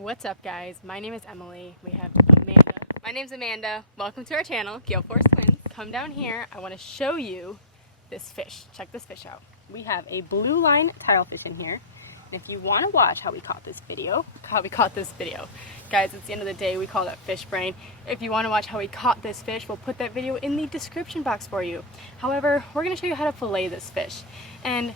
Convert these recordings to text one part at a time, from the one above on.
What's up, guys? My name is Emily. We have Amanda. My name's Amanda. Welcome to our channel, Gale Force Twins. Come down here. I want to show you this fish. Check this fish out. We have a blue line tilefish in here. And if you want to watch how we caught this video, guys, it's the end of the day. We call that fish brain. If you want to watch how we caught this fish, we'll put that video in the description box for you. However, we're going to show you how to fillet this fish. And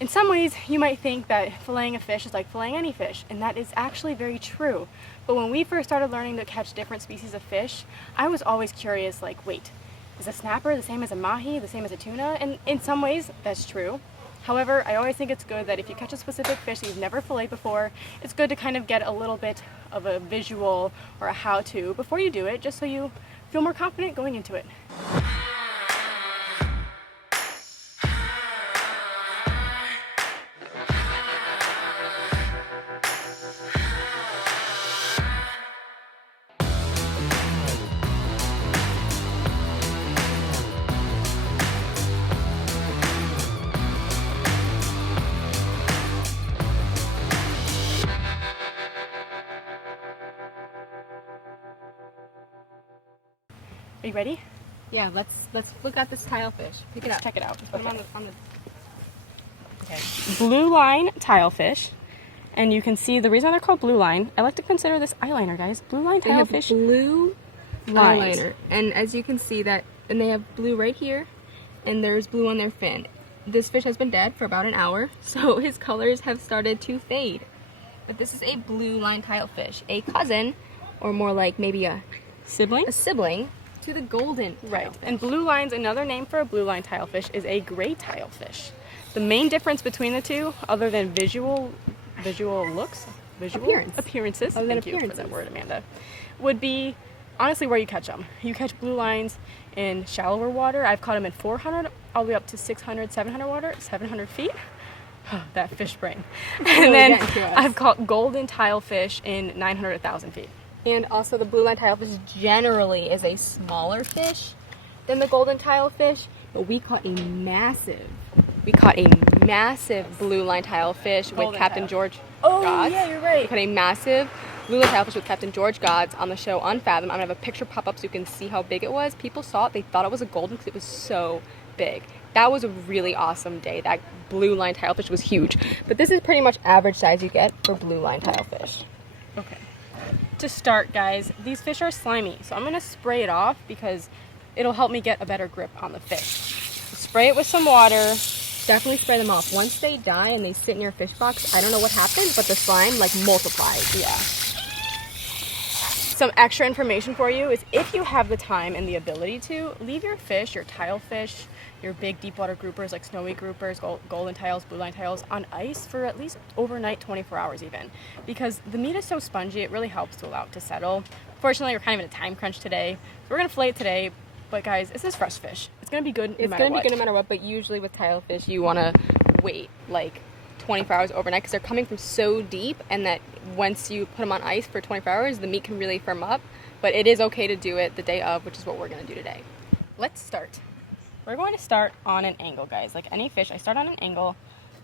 in some ways, you might think that filleting a fish is like filleting any fish, and that is actually very true. But when we first started learning to catch different species of fish, I was always curious, like, wait, is a snapper the same as a mahi, the same as a tuna? And in some ways, that's true. However, I always think it's good that if you catch a specific fish that you've never filleted before, it's good to kind of get a little bit of a visual or a how-to before you do it, just so you feel more confident going into it. Are you ready? Yeah, let's look at this tilefish. Pick it up. Check it out. Put them on the Okay. Blue line tilefish. And you can see the reason they're called blue line. I like to consider this eyeliner, guys. Blue line tilefish. Blue lines. eyeliner. And as you can see that, and they have blue right here, and there's blue on their fin. This fish has been dead for about an hour, so his colors have started to fade. But this is a blue line tilefish, a cousin, or more like maybe a Sibling? a sibling to the golden Right. tilefish. And blue lines, another name for a blue line tilefish is a gray tilefish. The main difference between the two, other than visual appearances, Other than thank you for that appearances. word, Amanda, would be honestly where you catch them. You catch blue lines in shallower water. I've caught them in 400 all the way up to 600, 700 water, 700 feet. That fish brain. And then I've caught golden tilefish in 900, 1,000 feet. And also the blue line tilefish generally is a smaller fish than the golden tilefish, but we caught a massive blue line tilefish with Golden Captain tile. George Oh, Gods. yeah, you're right. We caught a massive blue line tilefish with Captain George Gods on the show Unfathom. I'm gonna have a picture pop up so you can see how big it was. People saw it, they thought it was a golden because it was so big. That was a really awesome day. That blue line tilefish was huge. But this is pretty much average size you get for blue line tilefish. Okay. To start, guys, these fish are slimy, so I'm going to spray it off because it'll help me get a better grip on the fish. So spray it with some water. Definitely spray them off. Once they die and they sit in your fish box, I don't know what happens, but the slime like multiplies. Yeah. Some extra information for you is if you have the time and the ability to, leave your fish, your tilefish, your big deep water groupers like snowy groupers, golden tiles, blue line tiles, on ice for at least overnight, 24 hours even. Because the meat is so spongy, it really helps to allow it to settle. Fortunately, we're kind of in a time crunch today, so we're going to fillet it today. But guys, this is fresh fish. It's going to be good no matter what. It's going to be good no matter what, but usually with tilefish, you want to wait like 24 hours overnight because they're coming from so deep, and that once you put them on ice for 24 hours, the meat can really firm up. But it is okay to do it the day of, which is what we're going to do today. Let's start. We're going to start on an angle, guys. Like any fish, I start on an angle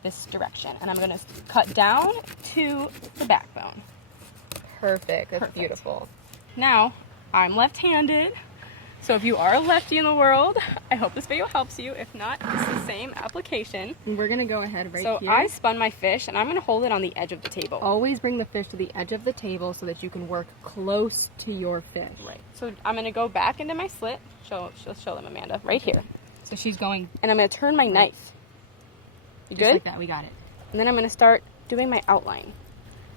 this direction, and I'm going to cut down to the backbone. Perfect. That's Perfect. beautiful. Now, I'm left-handed, so if you are a lefty in the world, I hope this video helps you. If not, it's the same application. And we're going to go ahead So here. I spun my fish, and I'm going to hold it on the edge of the table. Always bring the fish to the edge of the table so that you can work close to your fish. Right. So I'm going to go back into my slit. Show them, Amanda, right here. So she's going And I'm going to turn my knife. You just good? like that. We got it. And then I'm going to start doing my outline.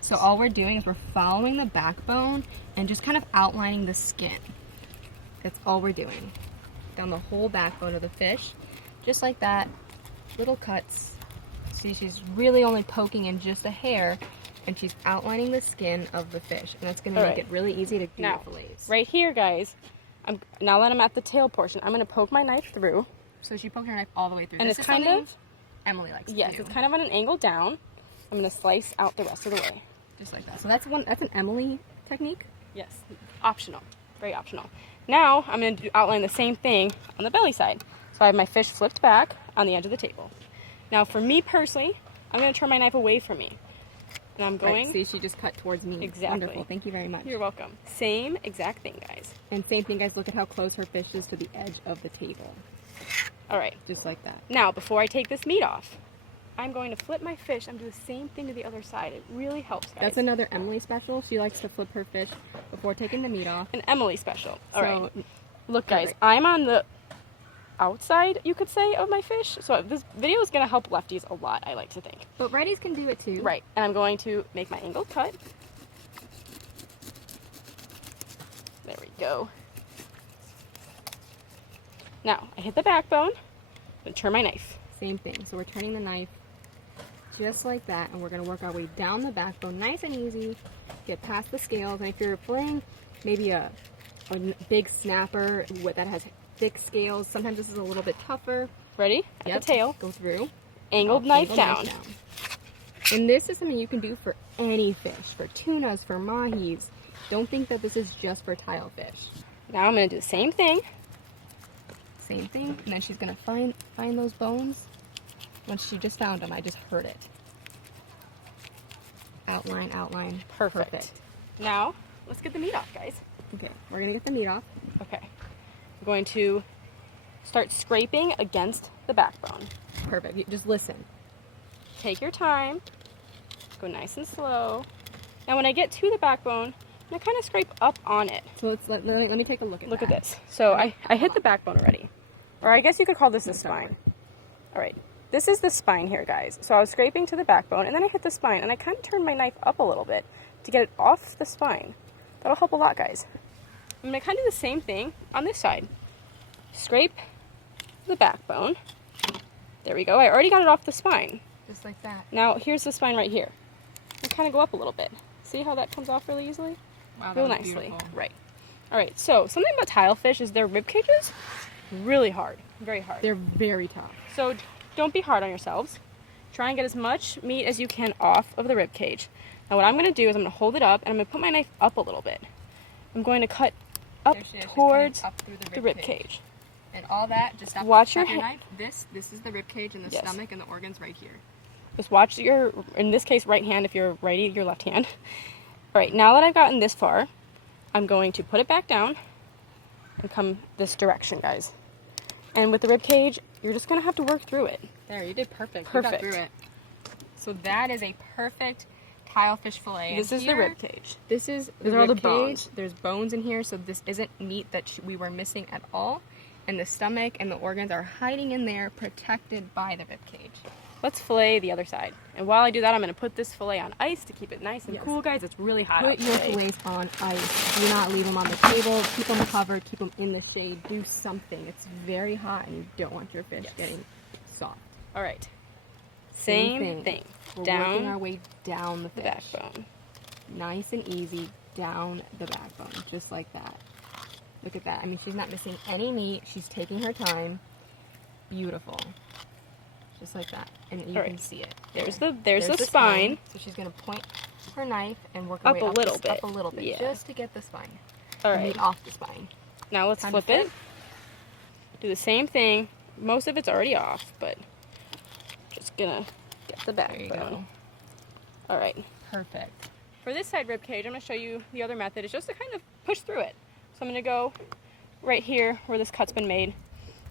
So all we're doing is we're following the backbone and just kind of outlining the skin. That's all we're doing. Down the whole backbone of the fish. Just like that. Little cuts. See, she's really only poking in just a hair, and she's outlining the skin of the fish. And that's going to make it really easy to do Now, the fillets. right here, guys, now that I'm at the tail portion, I'm going to poke my knife through. So she poked her knife all the way through. And This it's is kind something of, Emily likes to yes, do. it's kind of on an angle down. I'm going to slice out the rest of the way. Just like that. So that's an Emily technique. Yes, optional, very optional. Now I'm going to outline the same thing on the belly side. So I have my fish flipped back on the edge of the table. Now for me personally, I'm going to turn my knife away from me. And I'm going... Right, see, she just cut towards me. Exactly. Wonderful. Thank you very much. You're welcome. Same exact thing, guys. And same thing, guys. Look at how close her fish is to the edge of the table. All right. Just like that. Now, before I take this meat off, I'm going to flip my fish and do the same thing to the other side. It really helps, guys. That's another Emily special. She likes to flip her fish before taking the meat off. An Emily special. All right. So, Look, guys, perfect. I'm on the outside, you could say, of my fish. So this video is going to help lefties a lot, I like to think. But righties can do it too. Right. And I'm going to make my angled cut. There we go. Now, I hit the backbone. I'm going to turn my knife. Same thing. So we're turning the knife just like that, and we're going to work our way down the backbone nice and easy, get past the scales. And if you're filleting maybe a big snapper that has thick scales, sometimes this is a little bit tougher. Ready? At the tail. Go through. Angled knife down. And this is something you can do for any fish, for tunas, for mahis. Don't think that this is just for tilefish. Now I'm going to do the same thing. Same thing. And then she's going to find those bones. Once she just found them, I just heard it. Outline, outline. Perfect. Now, let's get the meat off, guys. Okay, we're going to get the meat off. Okay. I'm going to start scraping against the backbone. Perfect. Just listen. Take your time. Go nice and slow. Now when I get to the backbone, I'm going to kind of scrape up on it. So let me take a look at Look that. at this. So I hit the backbone already. Or I guess you could call this the spine. All right. This is the spine here, guys. So I was scraping to the backbone, and then I hit the spine, and I kind of turned my knife up a little bit to get it off the spine. That'll help a lot, guys. I'm going to kind of do the same thing on this side. Scrape the backbone. There we go. I already got it off the spine. Just like that. Now, here's the spine right here. And kind of go up a little bit. See how that comes off really easily? Wow, Real nicely. Beautiful. Right. All right, so something about tilefish is their rib cages really hard. Very hard. They're very tough. So don't be hard on yourselves. Try and get as much meat as you can off of the rib cage. Now what I'm going to do is I'm going to hold it up and I'm going to put my knife up a little bit. I'm going to cut up towards up through the rib cage. And all that, just watch your knife. This is the rib cage and the stomach and the organs right here. Just watch your, in this case, right hand. If you're righty, your left hand. All right, now that I've gotten this far, I'm going to put it back down and come this direction, guys. And with the rib cage, you're just going to have to work through it. There, you did perfect. Perfect. You got through it. So that is a perfect tilefish fillet. This is the rib cage. This is the These are all the rib cage. bones. There's bones in here, so this isn't meat that we were missing at all. And the stomach and the organs are hiding in there, protected by the rib cage. Let's fillet the other side. And while I do that, I'm going to put this fillet on ice to keep it nice and cool, guys. It's really hot out Put your today. fillets on ice. Do not leave them on the table. Keep them covered. Keep them in the shade. Do something. It's very hot, and you don't want your fish getting soft. All right. Same thing. We're Down working our way down the the fish. backbone. Nice and easy down the backbone, just like that. Look at that. I mean, she's not missing any meat. She's taking her time. Beautiful. Just like that. And you can see it. There's the spine. So she's going to point her knife and work her Up way a up little bit. Up a little bit, Yeah. just to get the spine. All And right. meat off the spine. Now let's Time flip to it. Do the same thing. Most of it's already off, but just gonna get the There you go. backbone. All right. Perfect. For this side rib cage, I'm gonna show you the other method. It's just to kind of push through it. So I'm gonna go right here where this cut's been made,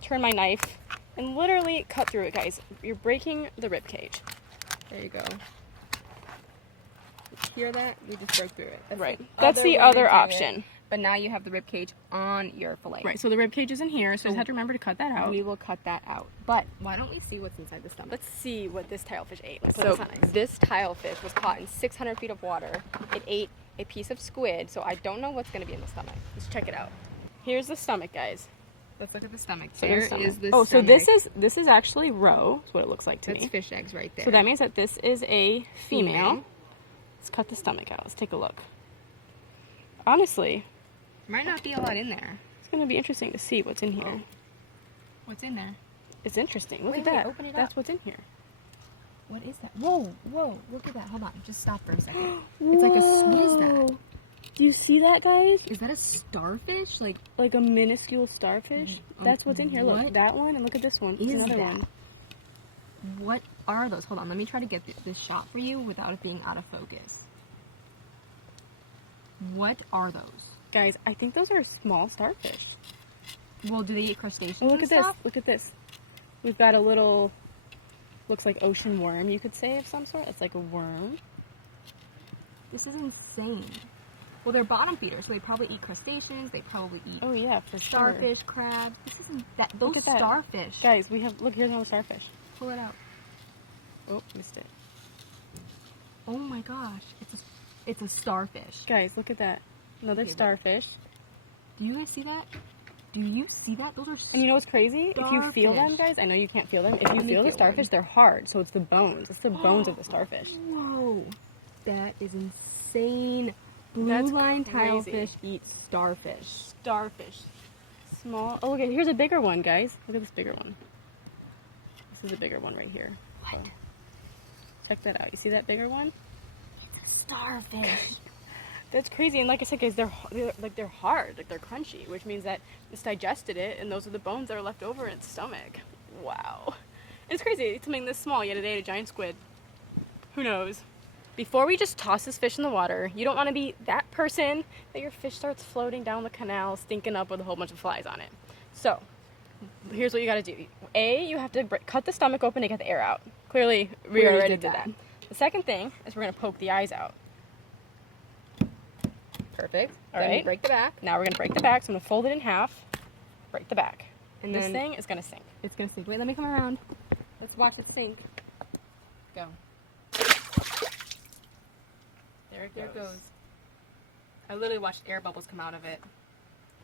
turn my knife, and literally cut through it, guys. You're breaking the rib cage. There you go. You hear that? We just broke through it. Right. That's the other option. But now you have the rib cage on your fillet. Right. So the rib cage is in here, so you just have to remember to cut that out. We will cut that out. But why don't we see what's inside the stomach? Let's see what this tilefish ate. Let's put So this on ice. this tilefish was caught in 600 feet of water. It ate a piece of squid, so I don't know what's going to be in the stomach. Let's check it out. Here's the stomach, guys. Let's look at the stomach. So There there's stomach. is the Oh, so stomach. this is actually roe. That's what it looks like to That's me. fish eggs right there. So that means that this is a female. Female. Let's cut the stomach out. Let's take a look. Honestly, Might not be a lot in there. it's going to be interesting to see what's in here. What's in there? It's interesting. Look Wait, at that. open it That's up. what's in here. What is that? Whoa, whoa, look at that. Hold on, just stop for a second. It's like a, what is that? Do you see that, guys? Is that a starfish? Like a minuscule starfish? That's what's in here. Look, What that one, and look at this one. There's is another that? one. What are those? Hold on, let me try to get this shot for you without it being out of focus. What are those? Guys, I think those are small starfish. Well, do they eat crustaceans? Oh, look and at this. stuff? Look at this. We've got a little, looks like ocean worm, you could say, of some sort. It's like a worm. This is insane. Well, they're bottom feeders, so they probably eat crustaceans. They probably eat Oh yeah, for sure. starfish, crabs. This isn't that. Those Look at that. starfish. Guys, we have, look, here's another starfish. Pull it out. Oh, missed it. Oh my gosh, it's a starfish. Guys, look at that. Another Look at starfish. Do you guys see that? Do you see that? Those are. And you know what's crazy? If you feel them, Starfish. guys, I know you can't feel them. If you Let me feel the feel starfish, one. they're hard. So it's the bones. It's the bones of the starfish. Whoa, that is insane. Blue That's line crazy. tilefish eat starfish. Starfish. Small. Oh, look, here's a bigger one, guys. Look at this bigger one. This is a bigger one right here. What? So, check that out. You see that bigger one? It's a starfish. That's crazy. And like I said, guys, they're hard, like they're crunchy, which means that it's digested it, and those are the bones that are left over in its stomach. Wow. It's crazy. It's something this small, yet it ate a giant squid. Who knows? Before we just toss this fish in the water, you don't want to be that person that your fish starts floating down the canal, stinking up with a whole bunch of flies on it. So, here's what you got to do. A, you have to cut the stomach open to get the air out. Clearly, we already did that. The second thing is we're going to poke the eyes out. Perfect. All Then right. you break the back. Now we're going to break the back, so I'm going to fold it in half, break the back. And this then thing is going to sink. it's gonna sink. Wait, let me come around. Let's watch it sink. Go. There it goes. I literally watched air bubbles come out of it.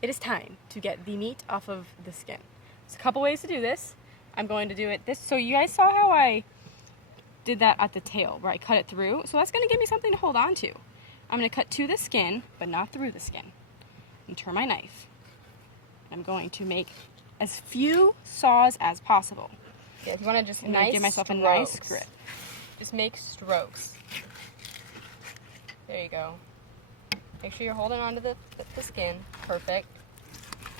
It is time to get the meat off of the skin. There's a couple ways to do this. I'm going to do it this. So you guys saw how I did that at the tail, where I cut it through. So that's going to give me something to hold on to. I'm going to cut to the skin, but not through the skin. And turn my knife. I'm going to make as few saws as possible. Yeah, if you want to just And then give myself a nice grip. Just make strokes. There you go. Make sure you're holding onto the skin. Perfect.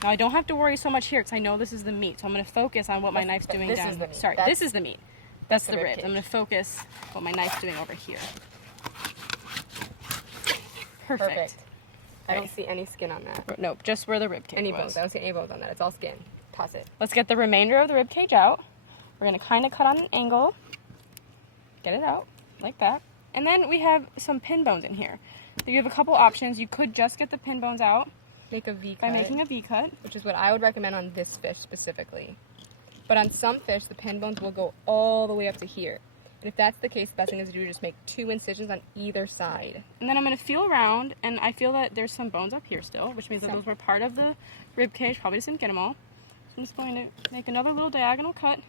Now I don't have to worry so much here because I know this is the meat. So I'm going to focus on what my knife's doing this down. is the meat. Sorry, That's- this is the meat. That's the the rib ribs. cage. I'm going to focus what my knife's doing over here. Perfect. I don't Okay. see any skin on that. No, just where the rib cage Any was. bones. I don't see any bones on that. It's all skin. Toss it. Let's get the remainder of the rib cage out. We're going to kind of cut on an angle. Get it out like that. And then we have some pin bones in here. So you have a couple options. You could just get the pin bones out Make a V cut. by making a V cut. Which is what I would recommend on this fish specifically. But on some fish, the pin bones will go all the way up to here. And if that's the case, the best thing is to do is just make 2 incisions on either side. And then I'm going to feel around, and I feel that there's some bones up here still, which means that those were part of the rib cage. Probably just didn't get them all. So I'm just going to make another little diagonal cut,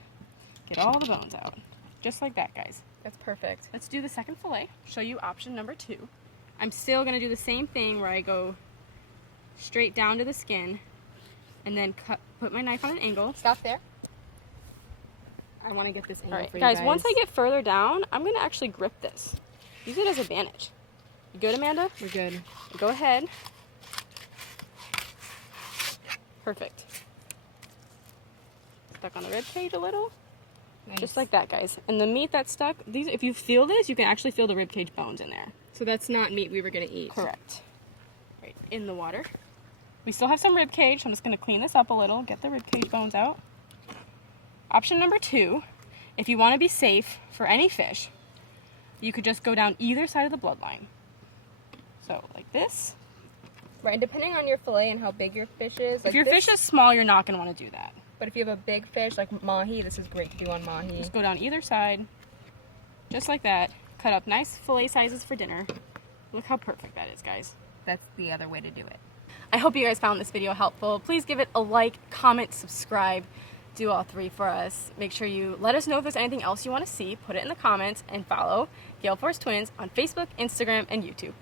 get all the bones out. Just like that, guys. That's perfect. Let's do the second fillet. Show you option number 2. I'm still going to do the same thing where I go straight down to the skin and then put my knife on an angle. Stop there. I want to get this angle All right, for you guys, once I get further down, I'm going to actually grip this. Use it as a bandage. You good, Amanda? We're good. Go ahead. Perfect. Stuck on the rib cage a little. Nice. Just like that, guys. And the meat that's stuck, these, if you feel this, you can actually feel the rib cage bones in there. So that's not meat we were going to eat. Correct. Right, in the water. We still have some rib cage, so I'm just going to clean this up a little, get the rib cage bones out. Option number 2, if you want to be safe for any fish, you could just go down either side of the bloodline. So, like this. Right, and depending on your fillet and how big your fish is. If your fish is small, you're not going to want to do that. But if you have a big fish, like mahi, this is great to do on mahi. Just go down either side, just like that. Cut up nice fillet sizes for dinner. Look how perfect that is, guys. That's the other way to do it. I hope you guys found this video helpful. Please give it a like, comment, subscribe. Do all 3 for us. Make sure you let us know if there's anything else you want to see. Put it in the comments and follow Gale Force Twins on Facebook, Instagram, and YouTube.